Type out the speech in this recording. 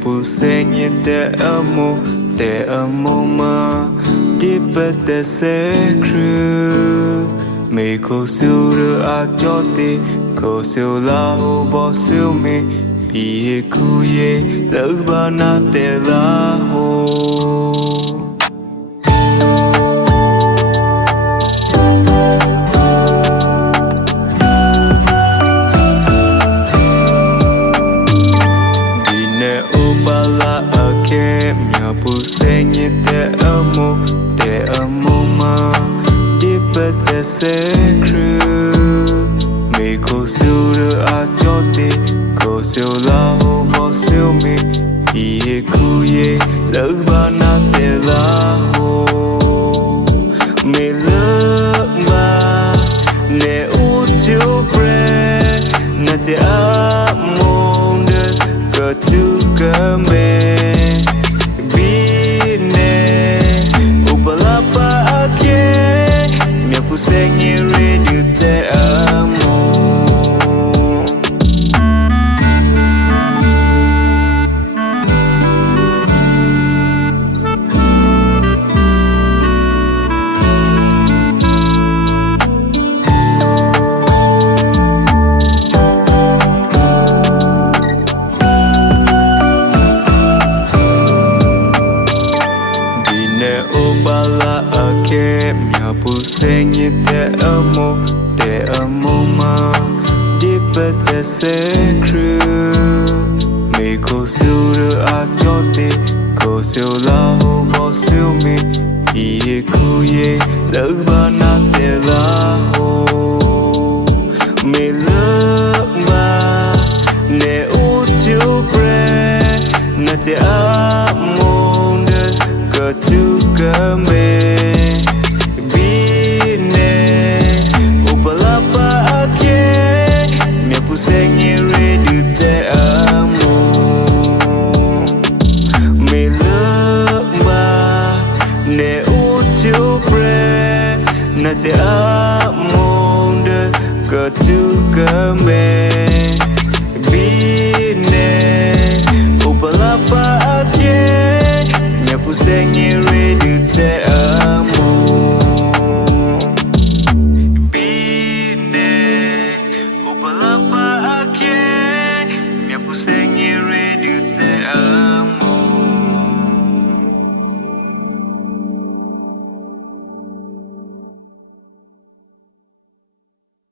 pusenye te amo ma deep the secret me ko siu a jote ko siu la ho bo siu me pi ku ye la ba na te la ho pusenye te amo ma deep the secret me ko siu a jote ko siu la ho bo siu me ye ku ye la ba na te la ho me la ma ne u chu pre na te amo de ka tu ka me pusenye radio te amo dine obala ake pusenye te amo ma deep the secret me ko siu a jote ko siu la ho bo siu me ye ku ye la ba na te la ho me la ma ne u chu pre na te amo de ka tu ka me pusenye radio te amo me lamba ne uchu pre na te amo de ka tu ka me bine upala pa ake me pusenye radio te amo pusenye radio te